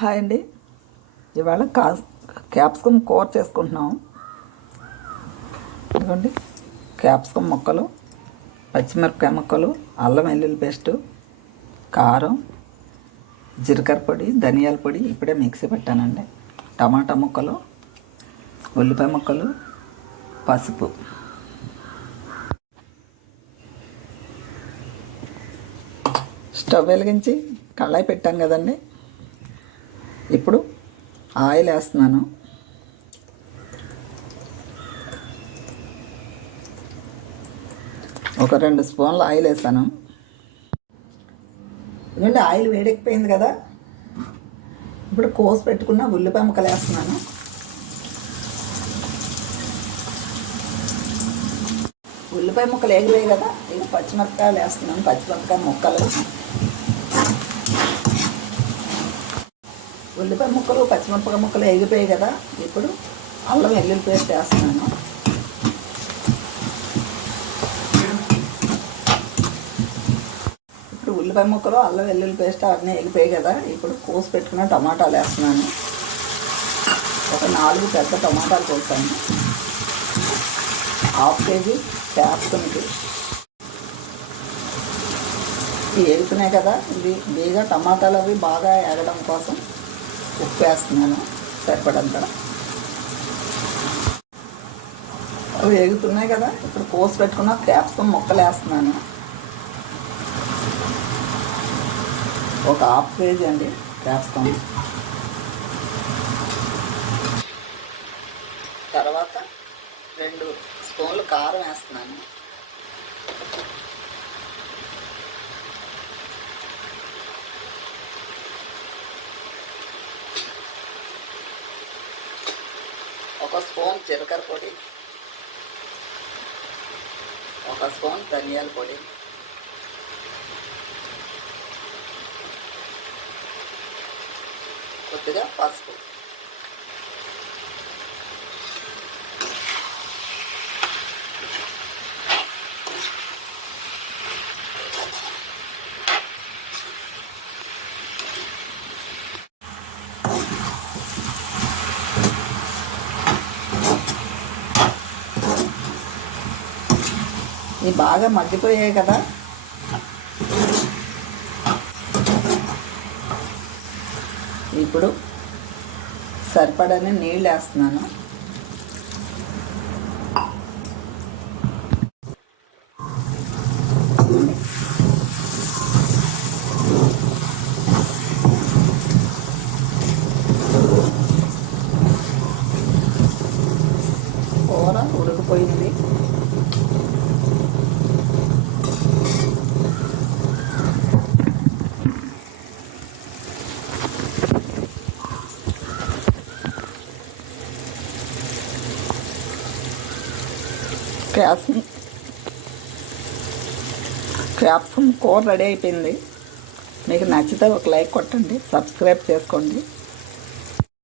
Hi అండి. ఇవాళ కా క్యాప్సికమ్ కూర చేసుకుంటున్నాం. ఇదిగోండి. క్యాప్సికమ్ ముక్కలు పచ్చిమిరపకాయ ముక్కలు అల్లం వెల్లుల్లి పేస్టు కారం జీలకర్ర పొడి ధనియాల పొడి ఇప్పుడే మిక్సీ పెట్టానండి. టమాటా ముక్కలు ఉల్లిపాయ ముక్కలు పసుపు. స్టవ్ వెలిగించి కళాయి పెట్టాను కదండి. ఇప్పుడు ఆయిల్ వేస్తున్నాను. ఒక రెండు స్పూన్లు ఆయిల్ వేసాను. ఎందుకంటే ఆయిల్ వేడెక్కిపోయింది కదా. ఇప్పుడు కోసి పెట్టుకున్న ఉల్లిపాయ ముక్కలు వేస్తున్నాను. ఉల్లిపాయ ముక్కలు వేగిపోయాయి కదా ఇక పచ్చిమిరపకాయలు వేస్తున్నాను పచ్చిమిరపకాయ ముక్కలు. ఉల్లిపాయ ముక్కలు పచ్చిమిరపకాయ ముక్కలు ఎగిపోయాయి కదా. ఇప్పుడు అల్లం వెల్లుల్లి పేస్ట్ వేస్తున్నాను. ఇప్పుడు ఉల్లిపాయ ముక్కలు అల్లం వెల్లుల్లి పేస్ట్ అవన్నీ ఎగిపోయాయి కదా. ఇప్పుడు కోసి పెట్టుకున్న టమాటాలు వేస్తున్నాను. ఒక నాలుగు పెద్ద టమాటాలు కోసాను. హాఫ్ కేజీ క్యాప్సికమ్కి ఇవి కదా. ఇది బీగా టమాటాలు అవి బాగా ఎగడం కోసం ఉప్పు వేస్తున్నాను సరిపడంత. అవి వేగుతున్నాయి కదా ఇప్పుడు కోసి పెట్టుకున్న క్యాప్సికమ్ ముక్కలు వేస్తున్నాను ఒక హాఫ్ కేజీ అండి క్యాప్సికమ్ తర్వాత రెండు స్పూన్లు కారం వేస్తున్నాను. ఒక స్పూన్ జీలకర్ర పొడి ఒక స్పూన్ ధనియాల పొడి కొద్దిగా పసుపు. ఇవి బాగా మగ్గిపోయాయి కదా. ఇప్పుడు సరిపడని నీళ్ళు వేస్తున్నాను. కూర ఉడికిపోయింది. క్యాప్సికమ్ క్యాప్సికమ్ కూర రెడీ అయిపోయింది. మీకు నచ్చితే ఒక లైక్ కొట్టండి సబ్స్క్రైబ్ చేసుకోండి.